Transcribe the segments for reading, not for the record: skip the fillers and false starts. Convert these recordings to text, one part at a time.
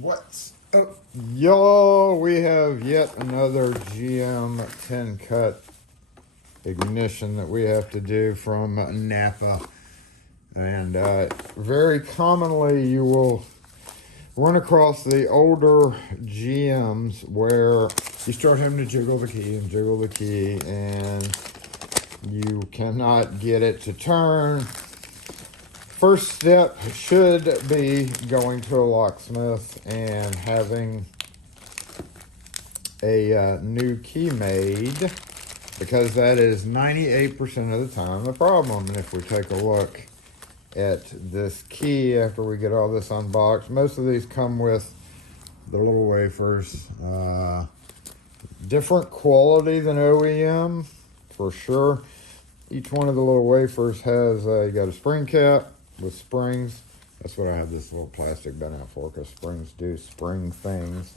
What's up, y'all? We have yet another GM 10 cut ignition that we have to do from NAPA. And very commonly you will run across the older GMs where you start having to jiggle the key and you cannot get it to turn. First step should be going to a locksmith and having a new key made, because that is 98% of the time the problem. And if we take a look at this key after we get all this unboxed, most of these come with the little wafers. Different quality than OEM for sure. Each one of the little wafers has you got a spring cap with springs. That's what I have this little plastic bent out for, because springs do spring things.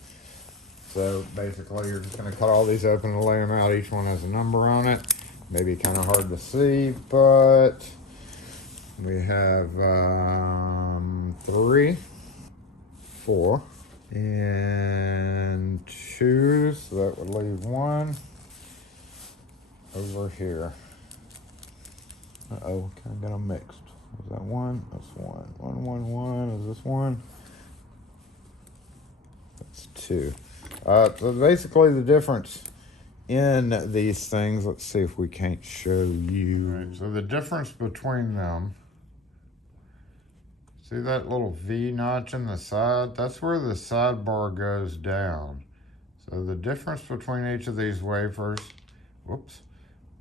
So basically you're just going to cut all these open and lay them out. Each one has a number on it. Maybe kind of hard to see, but we have 3, 4, and 2, so that would leave 1 over here. Uh-oh, kind of got them mixed. Was that 1? That's 1. 1, 1, 1. Is this 1? That's 2. So basically the difference in these things, let's see if we can't show you. All right, so the difference between them, see that little V notch in the side? That's where the sidebar goes down. So the difference between each of these wafers, whoops,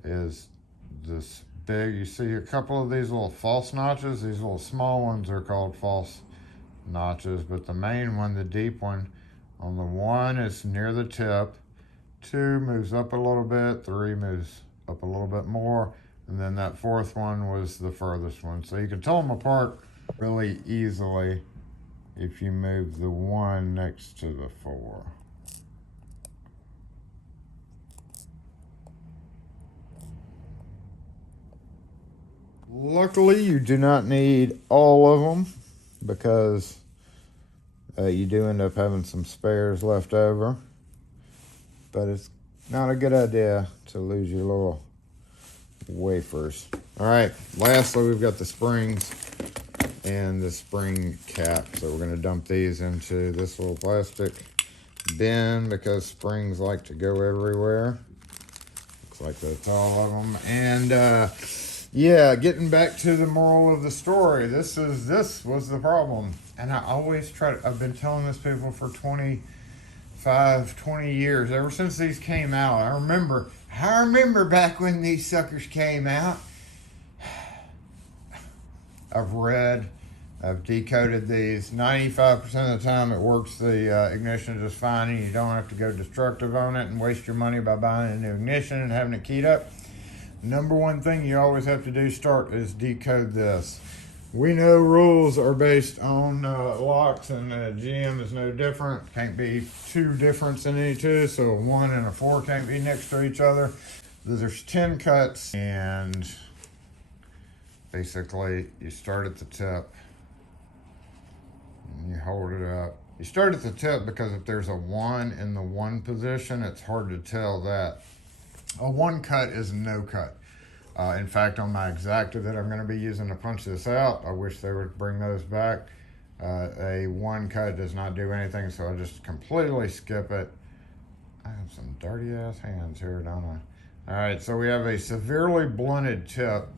is this big. You see a couple of these little false notches. These little small ones are called false notches, but the main one, the deep one, on the 1 is near the tip, 2 moves up a little bit, 3 moves up a little bit more, and then that 4th one was the furthest one. So you can tell them apart really easily if you move the 1 next to the 4. Luckily, you do not need all of them, because you do end up having some spares left over. But it's not a good idea to lose your little wafers. All right, lastly, we've got the springs and the spring cap. So we're going to dump these into this little plastic bin, because springs like to go everywhere. Looks like that's all of them. And yeah, getting back to the moral of the story, this was the problem. And I always I've been telling this people for 20 years, ever since these came out. I remember back when these suckers came out. I've decoded these. 95% of the time it works the ignition just fine, and you don't have to go destructive on it and waste your money by buying a new ignition and having it keyed up. Number one thing you always have to do is decode this. We know rules are based on locks, and GM is no different. Can't be 2 difference in any 2, so a 1 and a 4 can't be next to each other. There's 10 cuts, and basically you start at the tip and you hold it up. You start at the tip because if there's a 1 in the 1 position, it's hard to tell that. A 1 cut is no cut. In fact, on my Exacta that I'm going to be using to punch this out, I wish they would bring those back. A 1 cut does not do anything, so I just completely skip it. I have some dirty ass hands here, don't I? All right, so we have a severely blunted tip.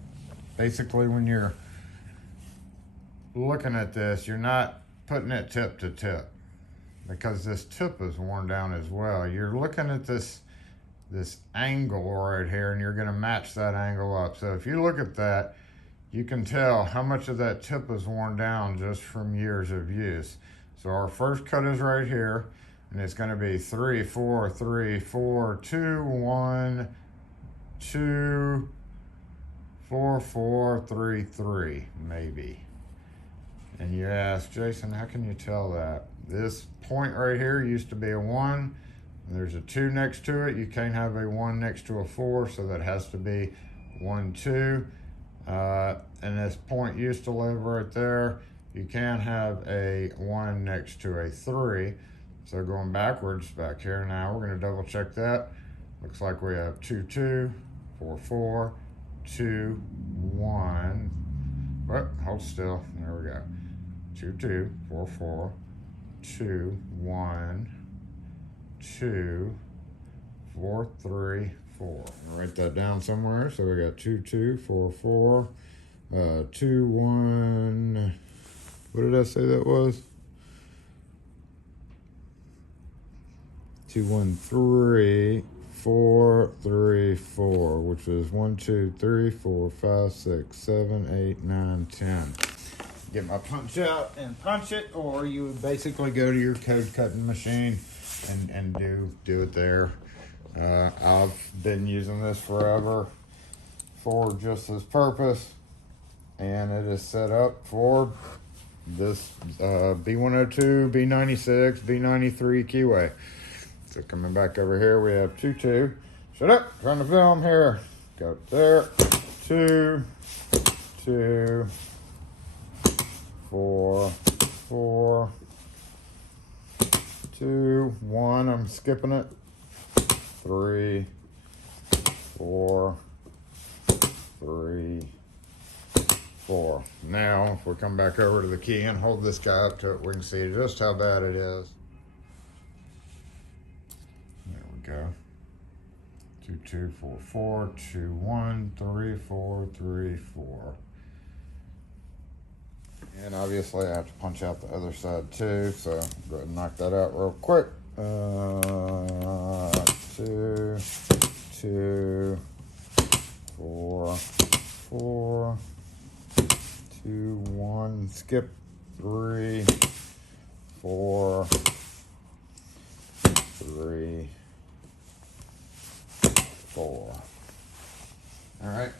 Basically, when you're looking at this, you're not putting it tip to tip, because this tip is worn down as well. You're looking at this angle right here, and you're going to match that angle up. So if you look at that, you can tell how much of that tip is worn down just from years of use. So our first cut is right here, and it's going to be 3, 4, 3, 4, 2, 1, 2, 4, 4, 3, 3, maybe. And you ask, Jason, how can you tell that? This point right here used to be a 1. There's a 2 next to it. You can't have a 1 next to a 4, so that has to be 1, 2. And this point used to live right there. you can have a 1 next to a 3. So going backwards back here now, we're going to double check that. Looks like we have 2, 2, 4, 4, 2, 1. But hold still. There we go. 2, 2, 4, 4, 2, 1, 2, 4, 3, 4. I'll write that down somewhere. So we got 2, 2, 4, 4, 2, 1. What did I say that was? 2, 1, 3, 4, 3, 4, which is 1, 2, 3, 4, 5, 6, 7, 8, 9, 10. Get my punch out and punch it, or you would basically go to your code cutting machine and do it there. I've been using this forever for just this purpose, and it is set up for this B102, B96, B93 keyway. So coming back over here, we have 2, 2. Shut up, trying to film here. Go there, 2, 2, 4, 4, 2, 1. I'm skipping it. 3, 4, 3, 4. Now, if we come back over to the key and hold this guy up to it, we can see just how bad it is. There we go. 2, 2, 4, 4, 2, 1, 3, 4, 3, 4. And obviously I have to punch out the other side too, so go ahead and knock that out real quick. 2, 2, 4, 4, 2, 1, skip 3, 4, 3, 4. All right.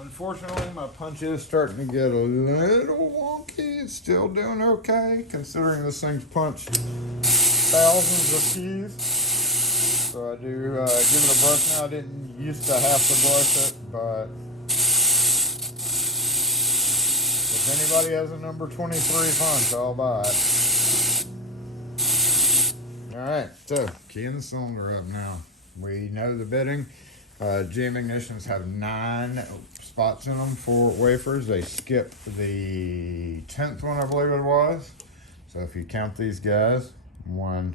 Unfortunately, my punch is starting to get a little wonky. It's still doing okay, considering this thing's punched thousands of keys. So I do give it a brush now. I didn't used to have to brush it, but if anybody has a number 23 punch, I'll buy it. All right, so keying the cylinder up now. We know the bitting. GM Ignitions have 9 spots in them for wafers. They skip the 10th one, I believe it was. So if you count these guys, 1,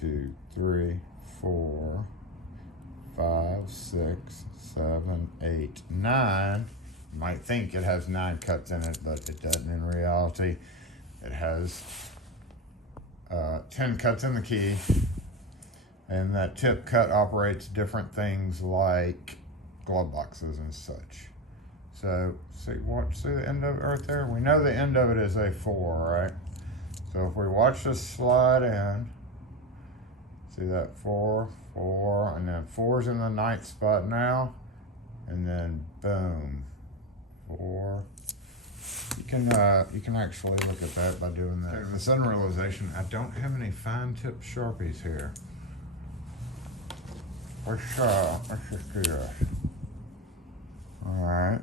2, 3, 4, 5, 6, 7, 8, 9. You might think it has 9 cuts in it, but it doesn't in reality. It has 10 cuts in the key. And that tip cut operates different things like glove boxes and such. So see the end of it right there? We know the end of it is a 4, right? So if we watch this slide in, see that 4, 4, and then 4's in the 9th spot now, and then boom, 4. You can actually look at that by doing that. The sudden realization, I don't have any fine tip Sharpies here. Let's just do this. All right.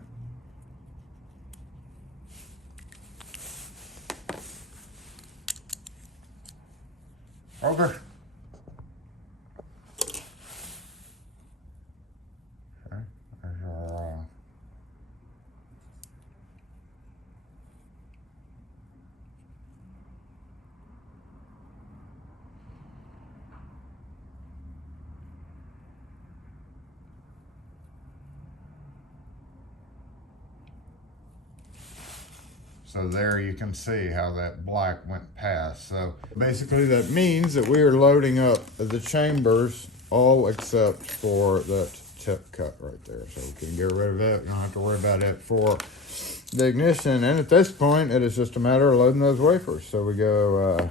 Okay. Okay, there's our So there you can see how that black went past. So basically that means that we are loading up the chambers all except for that tip cut right there. So we can get rid of it. You don't have to worry about it for the ignition. And at this point, it is just a matter of loading those wafers. So we go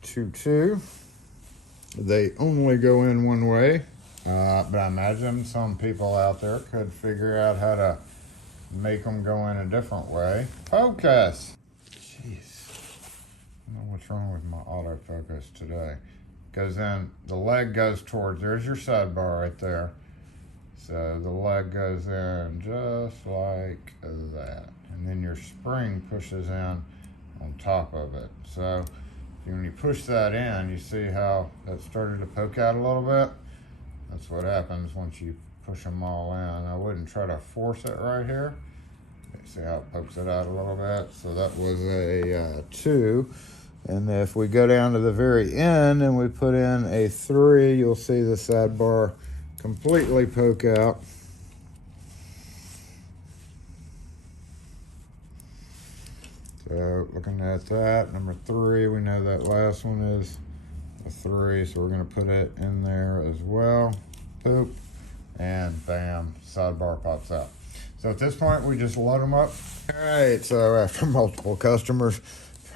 2, 2. They only go in one way. But I imagine some people out there could figure out how to make them go in a different way. Focus! Jeez. I don't know what's wrong with my autofocus today. Goes in, the leg goes towards, there's your sidebar right there. So the leg goes in just like that. And then your spring pushes in on top of it. So when you push that in, you see how that started to poke out a little bit? That's what happens once you push them all in. I wouldn't try to force it right here. See how it pokes it out a little bit? So that was a 2. And if we go down to the very end and we put in a 3, you'll see the sidebar completely poke out. So looking at that, number 3, we know that last one is a 3, so we're going to put it in there as well. Poop, and bam, sidebar pops out. So at this point, we just load them up. All right, so after multiple customers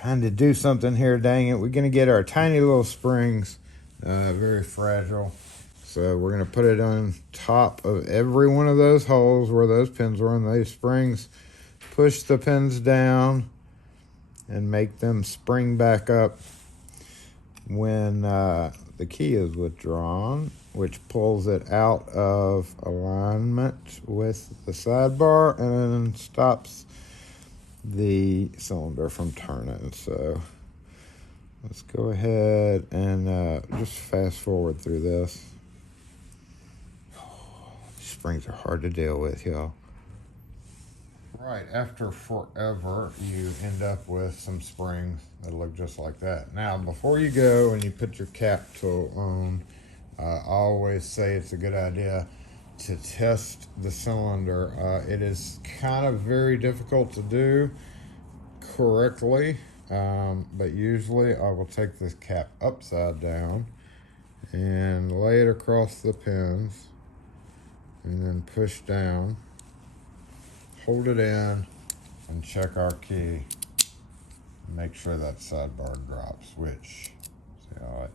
trying to do something here, dang it, we're going to get our tiny little springs, very fragile. So we're going to put it on top of every one of those holes where those pins were on those springs. Push the pins down and make them spring back up when the key is withdrawn, which pulls it out of alignment with the sidebar and stops the cylinder from turning. So let's go ahead and just fast forward through this. These springs are hard to deal with, y'all. Right, after forever, you end up with some springs that look just like that. Now, before you go and you put your cap tool on, I always say it's a good idea to test the cylinder. It is kind of very difficult to do correctly, but usually I will take this cap upside down and lay it across the pins and then push down. Hold it in and check our key. Make sure that sidebar drops, which, see how it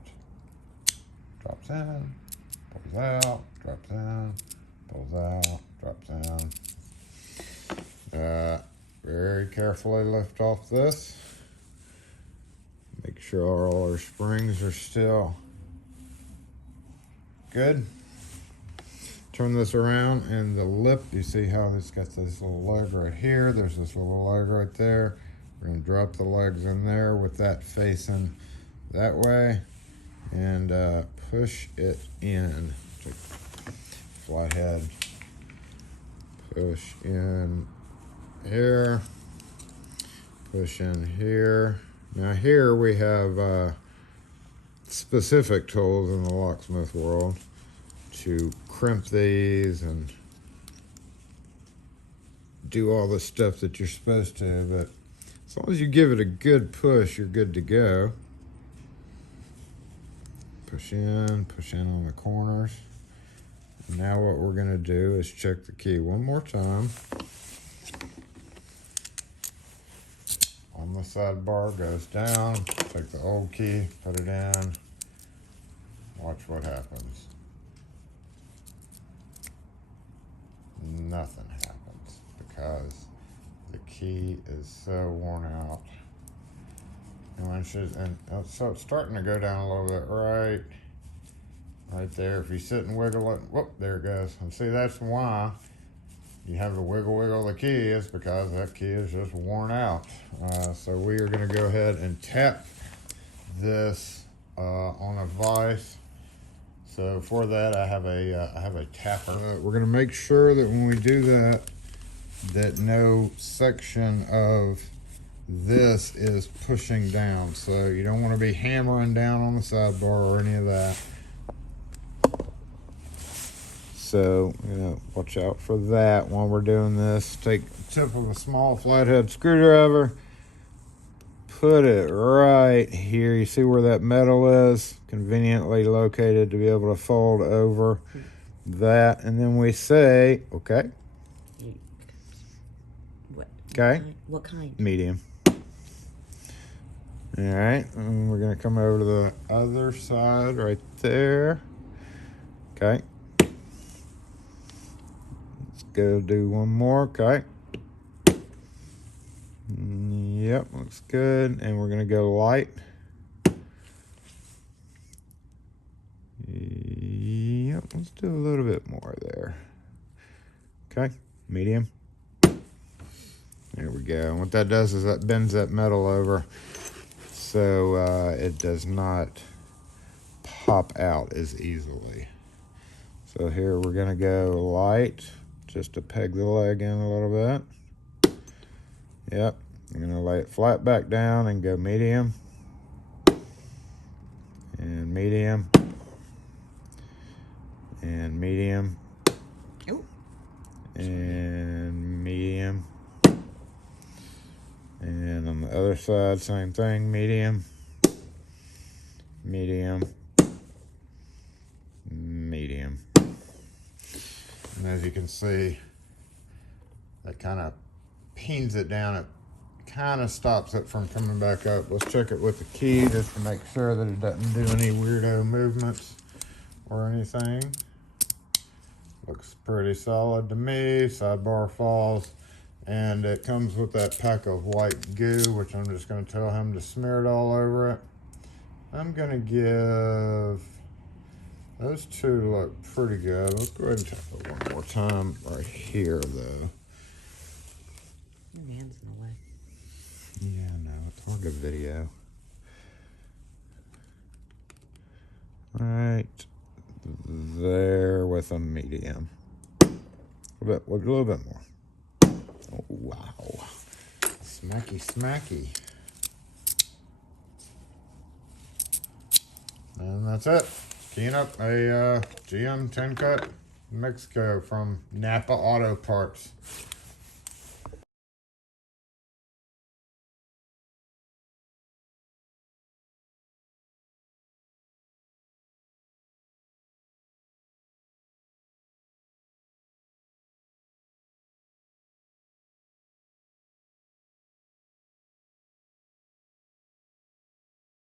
drops in, pulls out, drops in, pulls out, drops in. Very carefully lift off this. Make sure all our springs are still good. Turn this around, and the lip, you see how it's got this little leg right here. There's this little leg right there. We're going to drop the legs in there with that facing that way and push it in. Flathead. Push in here. Push in here. Now here we have specific tools in the locksmith world to crimp these and do all the stuff that you're supposed to, but as long as you give it a good push, you're good to go. Push in on the corners. And now what we're gonna do is check the key one more time. On the sidebar, goes down, take the old key, put it in, watch what happens. Nothing happens because the key is so worn out. And when so it's starting to go down a little bit right there. If you sit and wiggle it, whoop, there it goes. And see, that's why you have to wiggle the key, is because that key is just worn out. So we are going to go ahead and tap this on a vise. So for that, I have a tapper. We're going to make sure that when we do that, that no section of this is pushing down. So you don't want to be hammering down on the sidebar or any of that. So, watch out for that while we're doing this. Take the tip of a small flathead screwdriver, put it right here. You see where that metal is? Conveniently located to be able to fold over that. And then we say, okay. What? Okay. What kind? Medium. All right. And we're going to come over to the other side right there. Okay. Let's go do one more. Okay. Yep, looks good. And we're going to go light. Yep, let's do a little bit more there. Okay, medium. There we go. And what that does is that bends that metal over so it does not pop out as easily. So here we're gonna go light, just to peg the leg in a little bit. Yep, I'm gonna lay it flat back down and go medium, and medium, and medium, and medium, and on the other side same thing, medium, medium, medium. And as you can see, that kind of pins it down. It kind of stops it from coming back up. Let's check it with the key just to make sure that it doesn't do any weirdo movements or anything. Looks pretty solid to me. Sidebar falls, and it comes with that pack of white goo, which I'm just going to tell him to smear it all over it. I'm going to give, those two look pretty good. Let's go ahead and tap it one more time right here, though. Your hand's in the way. Yeah, no, it's hard to video. Right there with a medium. A little bit more. Oh, wow. Smacky, smacky. And that's it. Keying up a GM 10 cut Mexico from NAPA Auto Parts.